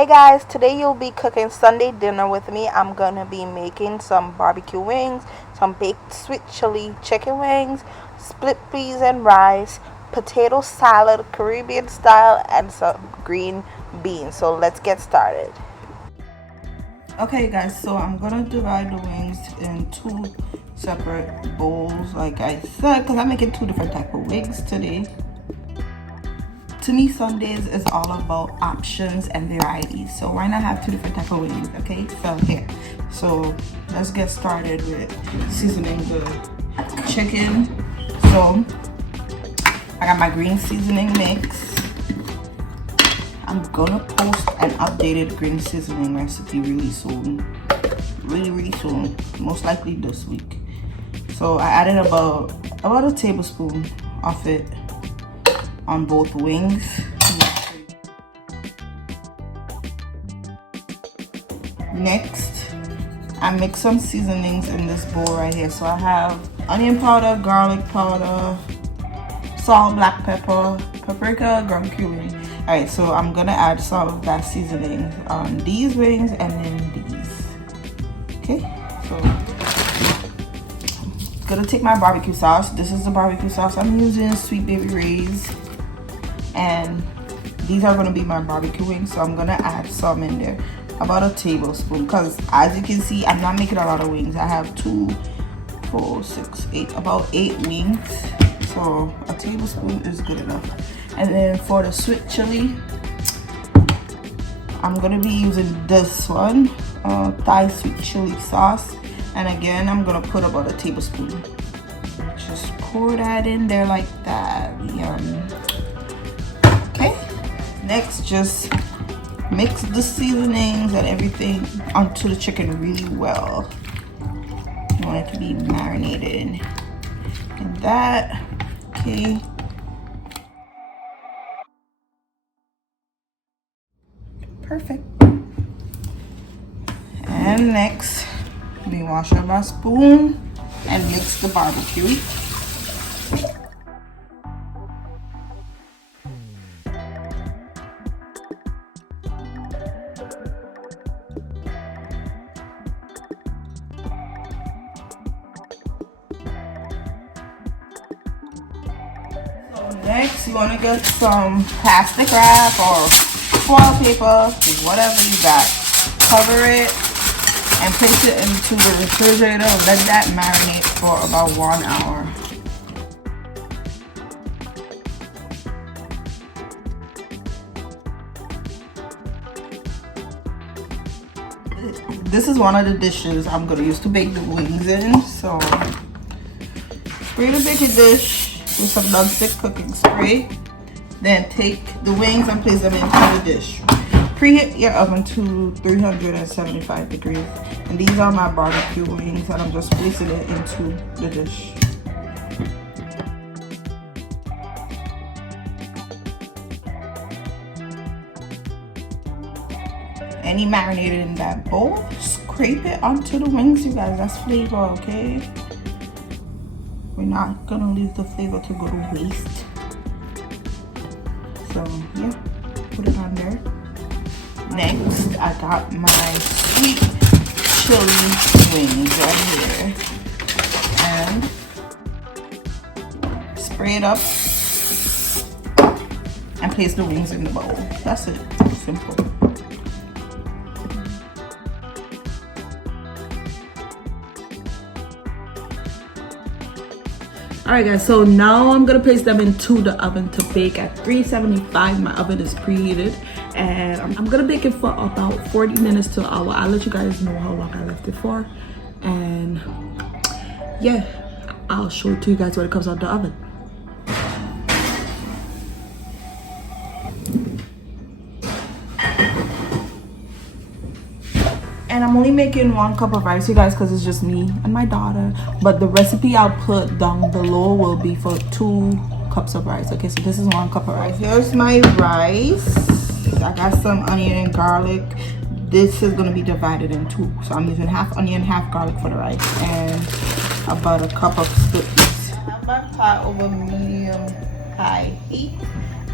Hey guys, today you'll be cooking Sunday dinner with me. I'm gonna be making some barbecue wings, some baked sweet chili chicken wings, split peas and rice, potato salad, Caribbean style, and some green beans. So let's get started. Okay guys, so I'm gonna divide the wings in two separate bowls like I said, because I'm making two different type of wings today. To me, Sundays is all about options and varieties, so why not have two different type of wings? Okay, so let's get started with seasoning the chicken. So I got my green seasoning mix. I'm gonna post an updated green seasoning recipe really soon, really soon, most likely this week. So I added about a tablespoon of it on both wings. Next, I mix some seasonings in this bowl right here. So I have onion powder, garlic powder, salt, black pepper, paprika, ground cumin. Alright, so I'm gonna add some of that seasoning on these wings and then these. Okay, so I'm gonna take my barbecue sauce. This is the barbecue sauce I'm using, Sweet Baby Ray's. And these are going to be my barbecue wings, so I'm going to add some in there, about a tablespoon, because as you can see, I'm not making a lot of wings. I have 2, 4, 6, 8, about 8 wings, so a tablespoon is good enough. And then for the sweet chili, I'm going to be using this one, Thai sweet chili sauce, and again I'm going to put about a tablespoon. Just pour that in there like that. Yum. Okay, next just mix the seasonings and everything onto the chicken really well. You want it to be marinated in that. Okay. Perfect. And next, we wash up our spoon and mix the barbecue. Next, you want to get some plastic wrap or foil paper, whatever you got. Cover it and place it into the refrigerator. Let that marinate for about 1 hour. This is one of the dishes I'm going to use to bake the wings in. So, spray the baking dish with some non-stick cooking spray. Then take the wings and place them into the dish. Preheat your oven to 375 degrees. And these are my barbecue wings, and I'm just placing it into the dish. Any marinated in that bowl, scrape it onto the wings, you guys. That's flavor, okay? We're not gonna leave the flavor to go to waste. So yeah, put it on there. Next, I got my sweet chili wings right here. And spray it up and place the wings in the bowl. That's it, simple. Alright guys, so now I'm gonna place them into the oven to bake at 375. My oven is preheated, and I'm gonna bake it for about 40 minutes to an hour. I'll let you guys know how long I left it for, and yeah, I'll show it to you guys when it comes out the oven. And I'm only making 1 cup of rice, you guys, because it's just me and my daughter. But the recipe I'll put down below will be for 2 cups of rice. Okay, so this is 1 cup of rice. Here's my rice. I got some onion and garlic. This is going to be divided in 2. So I'm using half onion, half garlic for the rice. And about a cup of split peas. I have my pot over medium high heat.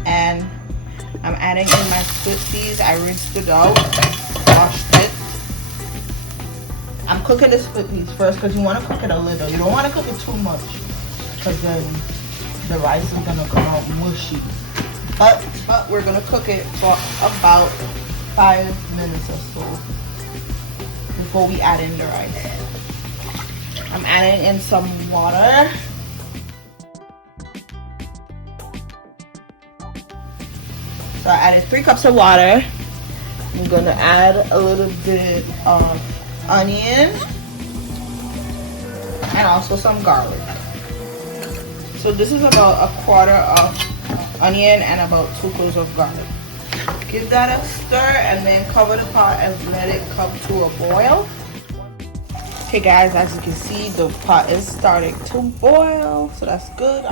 And I'm adding in my split peas. I rinsed it out, washed it. I'm cooking the split peas first because you want to cook it a little. You don't want to cook it too much because then the rice is going to come out mushy. But we're going to cook it for about 5 minutes or so before we add in the rice. I'm adding in some water. So I added 3 cups of water. I'm going to add a little bit of onion and also some garlic. So this is about 1/4 of onion and about 2 cloves of garlic. Give that a stir and then cover the pot and let it come to a boil. Okay guys, as you can see, the pot is starting to boil, so that's good.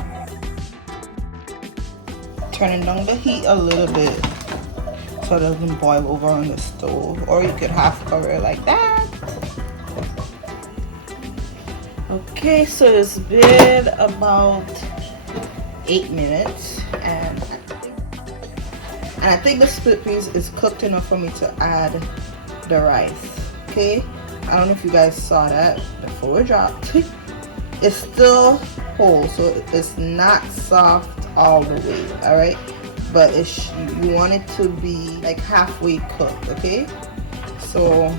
Turning down the heat a little bit so it doesn't boil over on the stove, or you could half cover it like that. Okay, so it's been about 8 minutes and I think the split peas is cooked enough for me to add the rice. Okay, I don't know if you guys saw that before it dropped. It's still whole, so it's not soft all the way, all right, but you want it to be like halfway cooked. Okay, so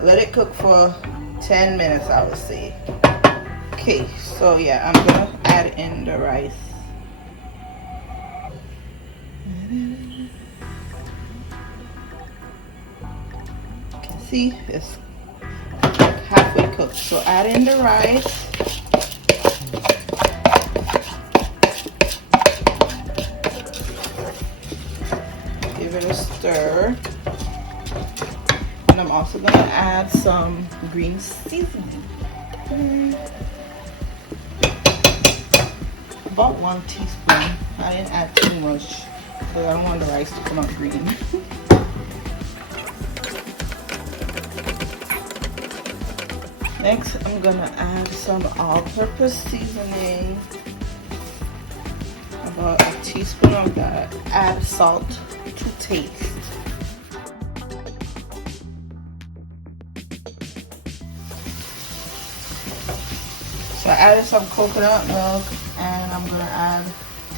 let it cook for 10 minutes, I would say. Okay, so yeah, I'm gonna add in the rice. You can see it's halfway cooked, so add in the rice. Give it a stir. And I'm also going to add some green seasoning. About 1 teaspoon. I didn't add too much because I don't want the rice to come out green. Next, I'm going to add some all-purpose seasoning. About 1 teaspoon of that. Add salt to taste. So I added some coconut milk and I'm gonna add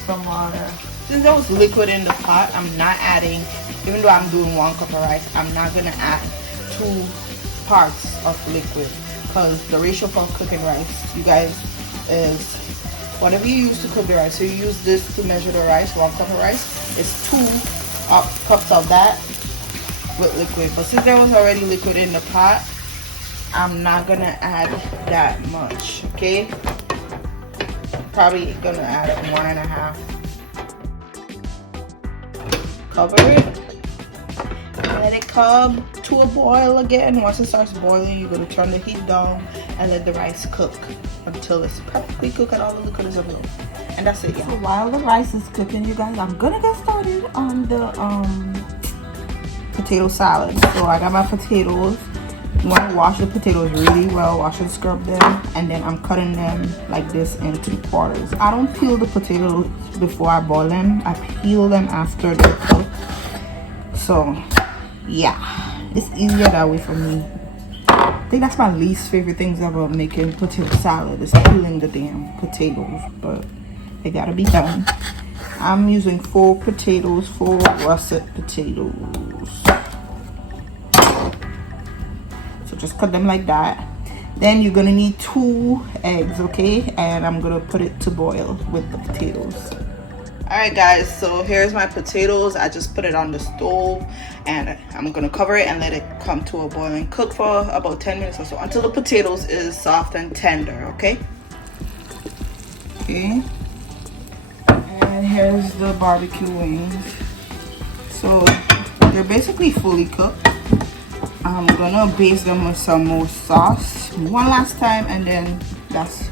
some water. Since there was liquid in the pot, I'm not adding, even though I'm doing 1 cup of rice, I'm not gonna add 2 parts of liquid because the ratio for cooking rice, you guys, is whatever you use to cook the rice. So you use this to measure the rice, 1 cup of rice, it's 2 cups of that with liquid. But since there was already liquid in the pot, I'm not gonna add that much, okay? Probably gonna add 1.5. Cover it. Let it come to a boil again. Once it starts boiling, you're gonna turn the heat down and let the rice cook until it's perfectly cooked and all the liquid is absorbed. And that's it, yeah. So while the rice is cooking, you guys, I'm gonna get started on the potato salad. So I got my potatoes. You want to wash the potatoes really well, wash and scrub them, and then I'm cutting them like this into quarters. I don't peel the potatoes before I boil them. I peel them after they're cooked. So yeah, it's easier that way for me. I think that's my least favorite things about making potato salad is peeling the damn potatoes, but it gotta be done. I'm using 4 potatoes, 4 russet potatoes. So just cut them like that. Then you're gonna need 2 eggs, okay? And I'm gonna put it to boil with the potatoes. All right guys, so here's my potatoes. I just put it on the stove and I'm gonna cover it and let it come to a boil and cook for about 10 minutes or so until the potatoes is soft and tender, okay? Okay. And here's the barbecue wings. So they're basically fully cooked. I'm gonna baste them with some more sauce one last time, and then that's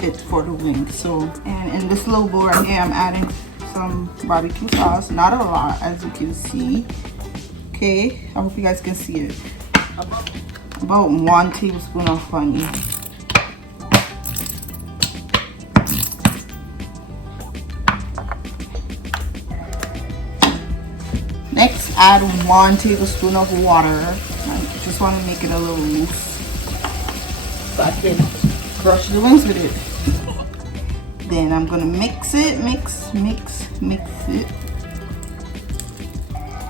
it for the wings. So, and in this little bowl right here, I'm adding some barbecue sauce. Not a lot, as you can see. Okay, I hope you guys can see it. About 1 tablespoon of honey. add 1 tablespoon of water. I just want to make it a little loose so I can brush the wings with it. Then I'm gonna mix it, mix it.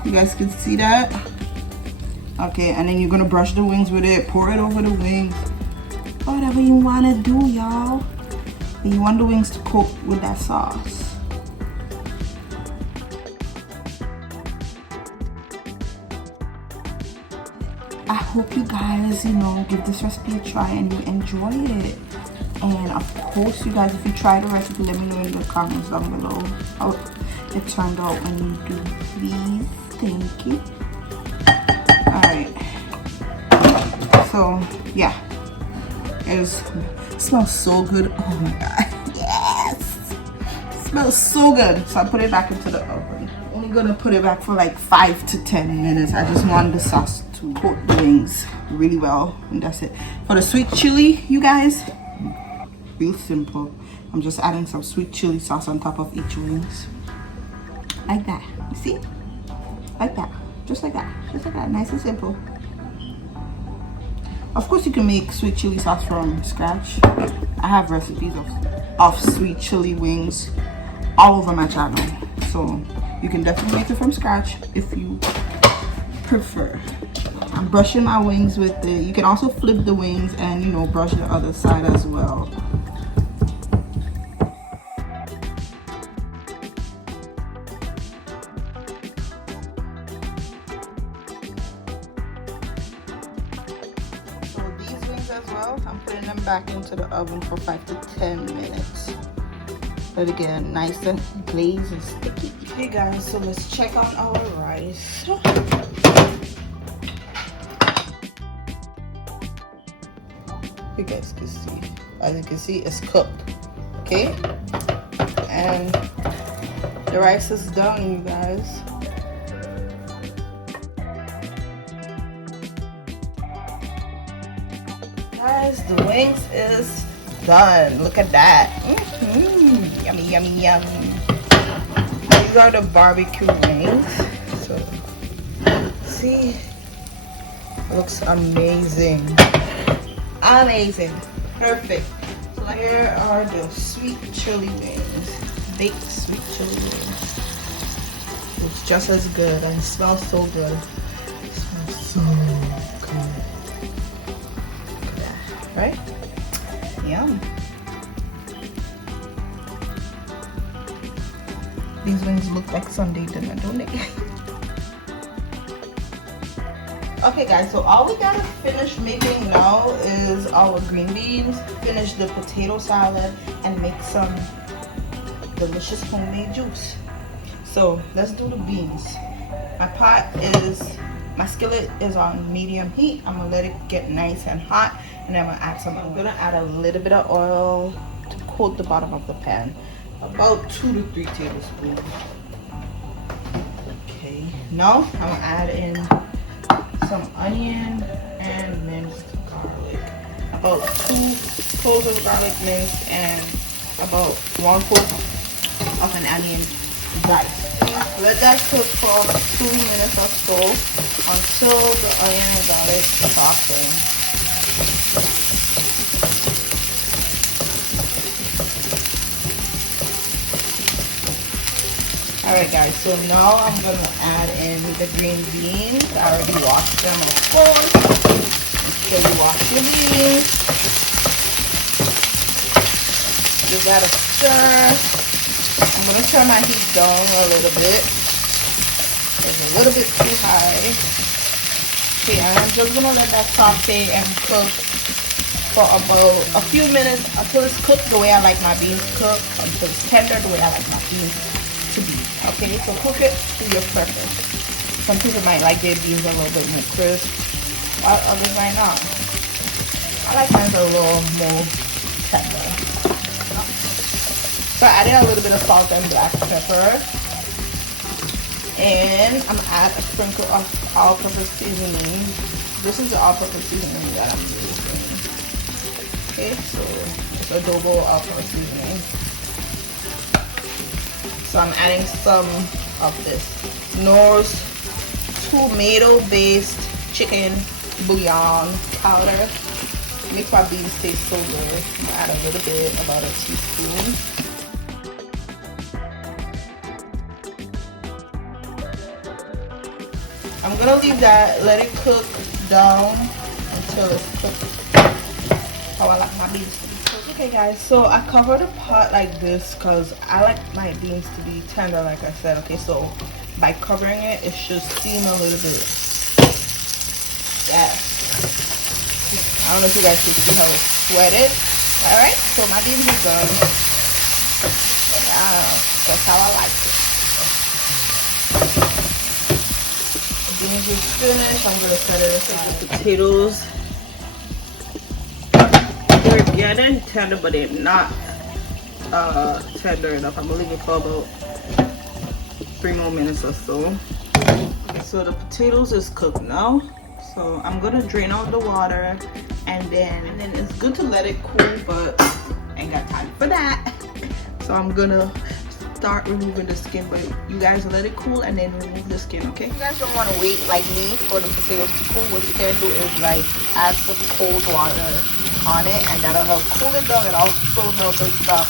You guys can see that? Okay, and then you're gonna brush the wings with it, pour it over the wings. Whatever you wanna do, y'all. And you want the wings to coat with that sauce. I hope you guys, give this recipe a try and you enjoy it. And of course, you guys, if you try the recipe, let me know in the comments down below how it turned out when you do. Please, thank you. Alright. So, yeah. It smells so good. Oh my god. Yes! It smells so good. So I put it back into the oven. Only gonna put it back for like 5 to 10 minutes. I just want the sauce to coat the wings really well. And that's it. For the sweet chili, you guys, real simple. I'm just adding some sweet chili sauce on top of each wings. Like that. You see? Like that. Just like that. Just like that. Nice and simple. Of course, you can make sweet chili sauce from scratch. I have recipes of sweet chili wings all over my channel. So you can definitely make it from scratch if you prefer. I'm brushing my wings with it. You can also flip the wings and, brush the other side as well. As well, I'm putting them back into the oven for 5 to 10 minutes. But again, nice and glazed and sticky. Hey guys, so let's check on our rice. You guys can see, as you can see, it's cooked. Okay, and the rice is done, you guys. Guys, the wings is done. Look at that. Yummy, yummy, yummy. These are the barbecue wings. So, see, looks amazing. Amazing. Perfect. So here are the sweet chili wings. Baked sweet chili wings. It's just as good and it smells so good. It smells so good. Right? Yum. These wings look like Sunday dinner, don't they? Okay guys, so all we gotta finish making now is our green beans, finish the potato salad, and make some delicious homemade juice. So let's do the beans. My skillet is on medium heat. I'm gonna let it get nice and hot, and I'm gonna add some. I'm gonna add a little bit of oil to coat the bottom of the pan, about 2 to 3 tablespoons. Okay, now I'm gonna add in some onion and minced garlic. About 2 cloves of garlic minced and about 1/4 of an onion diced. Let that cook for 2 minutes or so until the onion and garlic soften. Alright guys, so now I'm going to add in the green beans. I already washed them, of course. So you wash your beans. You gotta stir. I'm going to turn my heat down a little bit. It's a little bit too high. Okay, and I'm just going to let that saute and cook for about a few minutes until it's cooked the way I like my beans cooked, until it's tender the way I like my beans to be. Okay, so cook it to your preference. Some people might like their beans a little bit more crisp, while others might not. I like mine a little more tender. So I added a little bit of salt and black pepper, and I'm gonna add a sprinkle of all-purpose seasoning. This is the all-purpose seasoning that I'm using. Okay, so it's adobo all-purpose seasoning. So I'm adding some of this Knorrs tomato-based chicken bouillon powder. Makes my beans taste so good. I'm gonna add a little bit, about a teaspoon. I'm gonna leave that, let it cook down until it's cooked. How I like my beans to be cooked. Okay guys, so I cover the pot like this because I like my beans to be tender, like I said. Okay, so by covering it, it should steam a little bit. Yeah. I don't know if you guys can see how it's sweated. Alright, so my beans are done. Yeah, that's how I like it. The beans are finished. I'm gonna set it aside. The potatoes, they're getting tender, but they're not tender enough. I'm gonna leave it for about 3 more minutes or so. So the potatoes is cooked now. So I'm gonna drain out the water, and then it's good to let it cool, but I ain't got time for that. So I'm gonna start removing the skin, but you guys let it cool and then remove the skin, okay? You guys don't want to wait like me for the potatoes to cool. What you can do is like add some cold water on it, and that'll help cool it down and also help it stop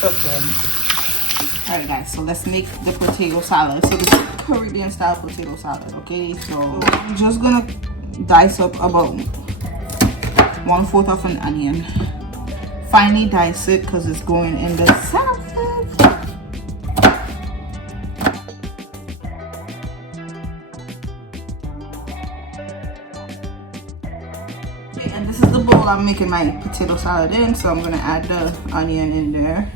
cooking. Alright guys, so let's make the potato salad. So this is Caribbean style potato salad, okay? So I'm just gonna dice up about 1/4 of an onion. Finely dice it because it's going in the salad. Okay, and this is the bowl I'm making my potato salad in, so I'm gonna add the onion in there.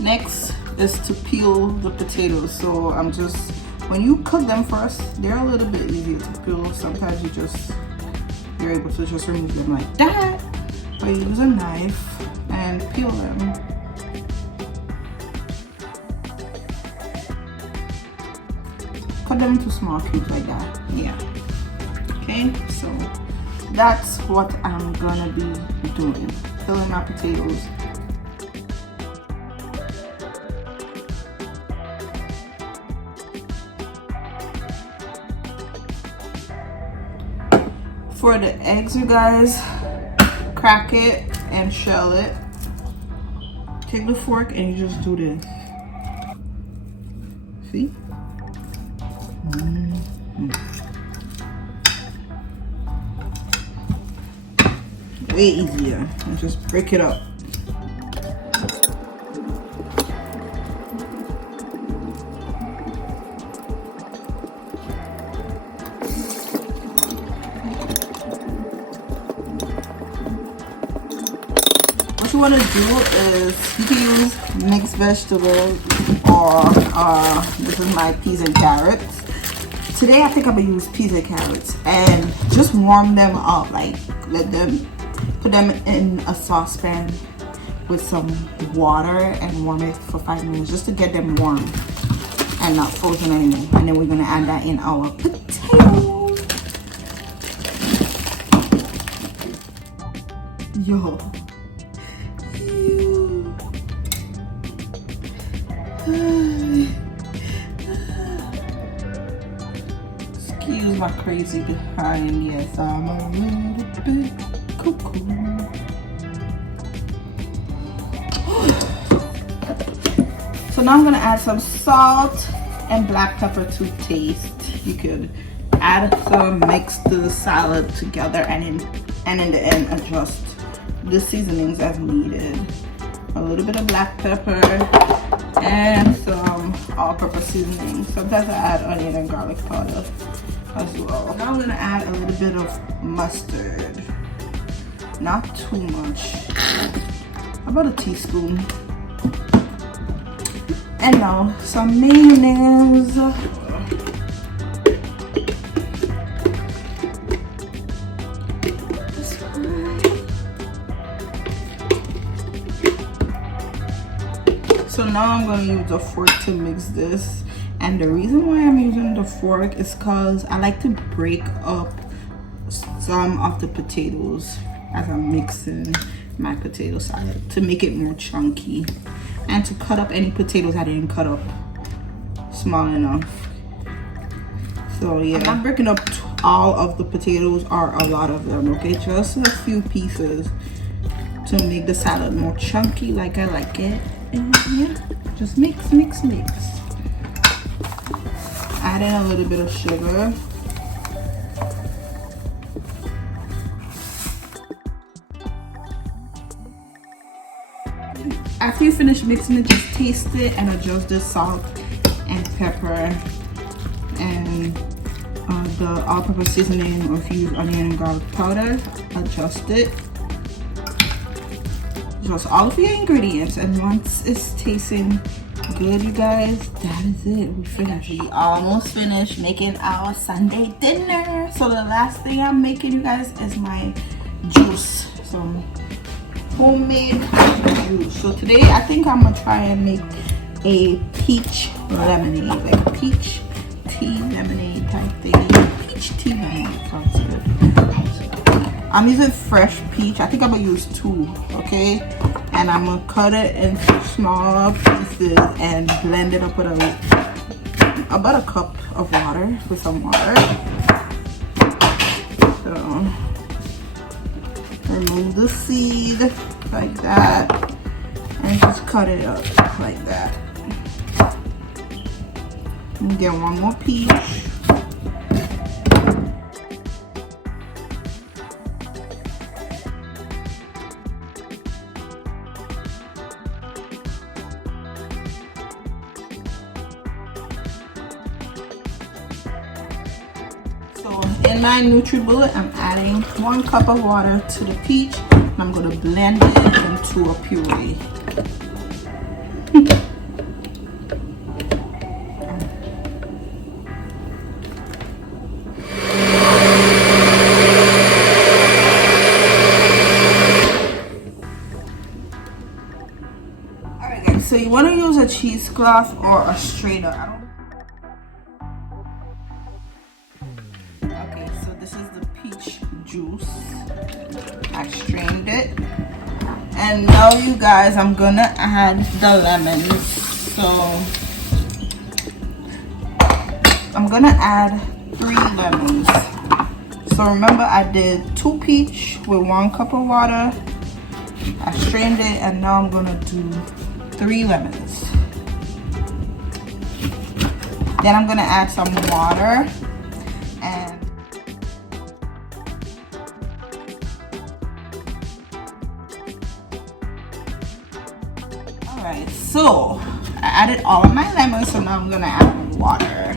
Next is to peel the potatoes. So I'm just, when you cook them first, they're a little bit easier to peel. Sometimes you're able to just remove them like that, or you use a knife and peel them. Cut them into small cubes like that. Yeah. Okay, so that's what I'm gonna be doing. Peeling my potatoes. For the eggs, you guys, crack it and shell it. Take the fork and you just do this. See? Way easier. And just break it up. What you want to do is, you can use mixed vegetables, or this is my peas and carrots. Today I think I'm gonna use peas and carrots, and just warm them up, like put them in a saucepan with some water and warm it for 5 minutes just to get them warm and not frozen anymore. And then we're gonna add that in our potatoes. Yo. Excuse my crazy behind. Yes, I'm a little bit cuckoo. So now I'm gonna add some salt and black pepper to taste. You could add some mix the salad together, and in the end adjust the seasonings as needed. A little bit of black pepper and some all-purpose seasoning. Sometimes I add onion and garlic powder as well. Now I'm gonna add a little bit of mustard, not too much, about a teaspoon. And now some mayonnaise. So now I'm going to use a fork to mix this, and the reason why I'm using the fork is because I like to break up some of the potatoes as I'm mixing my potato salad to make it more chunky, and to cut up any potatoes I didn't cut up. small enough. So yeah, I'm not breaking up all of the potatoes or a lot of them, okay? Just a few pieces to make the salad more chunky like I like it. And yeah, just mix, mix, mix. Add in a little bit of sugar. After you finish mixing it, just taste it and adjust the salt and pepper and the all-purpose seasoning, or if you use onion and garlic powder, adjust it. Adjust all of your ingredients, and once it's tasting good, you guys, that is it. We finished. We almost finished making our Sunday dinner. So the last thing I'm making, you guys, is my juice. Some homemade juice. So today I think I'm gonna try and make a peach lemonade, like a peach tea lemonade type thing. Peach tea lemonade sounds good. I'm using fresh peach. I think I'm gonna use 2, okay? And I'm gonna cut it into smaller pieces and blend it up with about a cup of water, with some water. So remove the seed like that and just cut it up like that. And get one more peach. So in my NutriBullet, I'm adding 1 cup of water to the peach, and I'm going to blend it into a puree. Alright guys, so you want to use a cheesecloth or a strainer. Juice. I strained it, and now you guys, I'm gonna add the lemons. So I'm gonna add 3 lemons. So remember, I did 2 peach with 1 cup of water. I strained it, and now I'm gonna do 3 lemons. Then I'm gonna add some water. Alright, so I added all of my lemons, so now I'm gonna add water.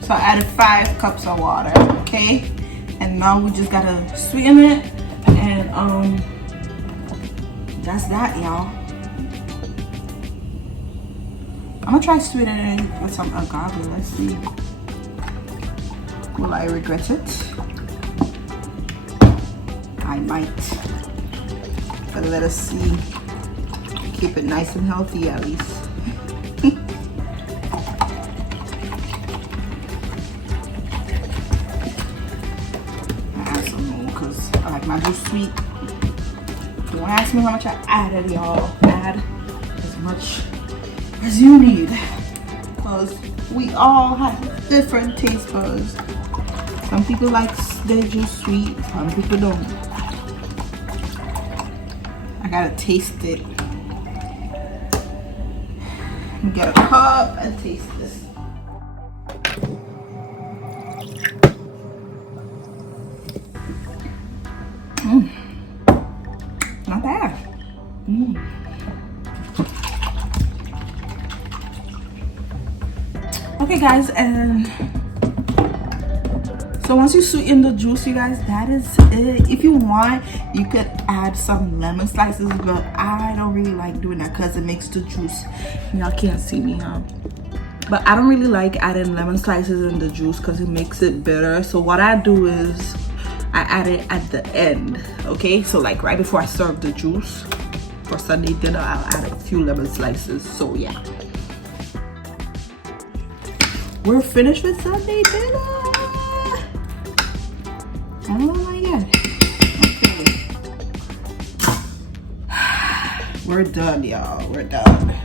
So I added 5 cups of water, okay? And now we just gotta sweeten it, and that's that, y'all. I'm gonna try sweetening it with some agave. Let's see. Will I regret it? I might. But let us see. Keep it nice and healthy at least. I add some more because I like my juice sweet. Don't ask me how much I added, y'all. Add as much as you need, because we all have different taste buds. Some people like their juice sweet, some people don't. I gotta taste it. Get a cup and taste this. Not bad. Okay guys, and so once you sweeten the juice, you guys, that is it. If you want, you could add some lemon slices, but I don't really like doing that because it makes the juice, y'all can't see me, huh? But I don't really like adding lemon slices in the juice because it makes it bitter. So what I do is I add it at the end, okay? So like right before I serve the juice for Sunday dinner, I'll add a few lemon slices. So yeah. we're finished with Sunday dinner. Oh my god. Okay. We're done, y'all. We're done.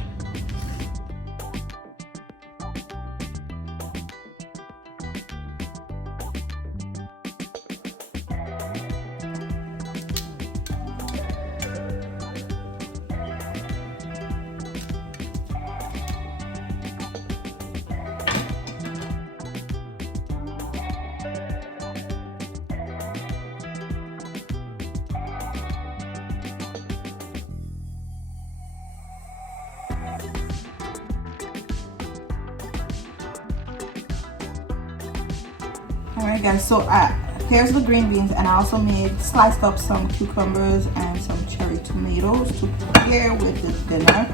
Alright guys, so here's the green beans, and I also sliced up some cucumbers and some cherry tomatoes to pair with this dinner.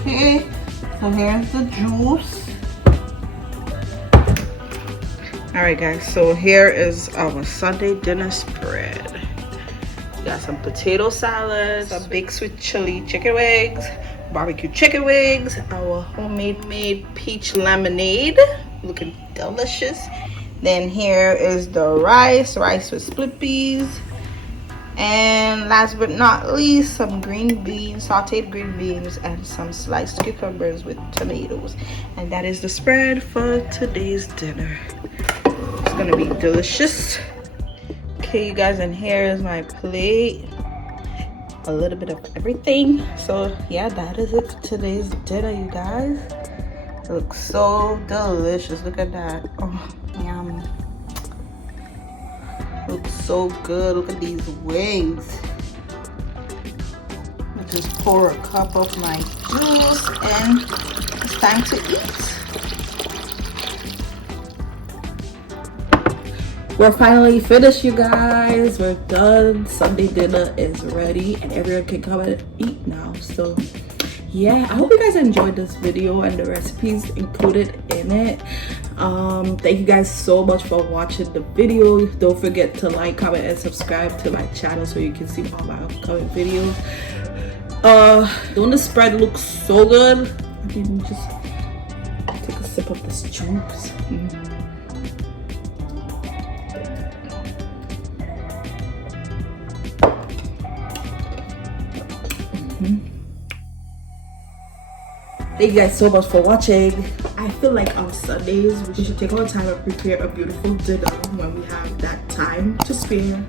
Okay, so here's the juice. Alright guys, so here is our Sunday dinner spread. We got some potato salad, some baked sweet chili chicken wings, barbecue chicken wings, our homemade peach lemonade, looking delicious. Then here is the rice with split peas. And last but not least, some green beans, sauteed green beans, and some sliced cucumbers with tomatoes. And that is the spread for today's dinner. It's gonna be delicious. Okay, you guys, and here is my plate. A little bit of everything. So yeah, that is it for today's dinner, you guys. It looks so delicious. Look at that. Oh, yum. Looks so good. Look at these wings. I just pour a cup of my juice and it's time to eat. We're finally finished, you guys. We're done. Sunday dinner is ready and everyone can come and eat now. So yeah, I hope you guys enjoyed this video and the recipes included in it. Thank you guys so much for watching the video. Don't forget to like, comment, and subscribe to my channel so you can see all my upcoming videos. Don't the spread looks so good. I didn't just take a sip of this juice. Thank you guys so much for watching. I feel like on Sundays we should take our time and prepare a beautiful dinner when we have that time to spare.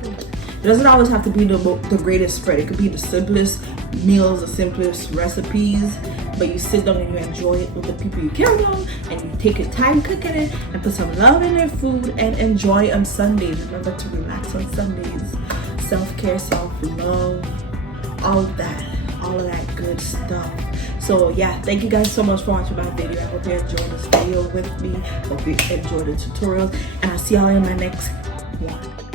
It doesn't always have to be the greatest spread. It could be the simplest meals, the simplest recipes, but you sit down and you enjoy it with the people you care about, and you take your time cooking it and put some love in your food and enjoy on Sundays. Remember to relax on Sundays. Self-care, self-love, all of that good stuff. So yeah, thank you guys so much for watching my video. I hope you enjoyed this video with me. Hope you enjoyed the tutorials, and I'll see y'all in my next one.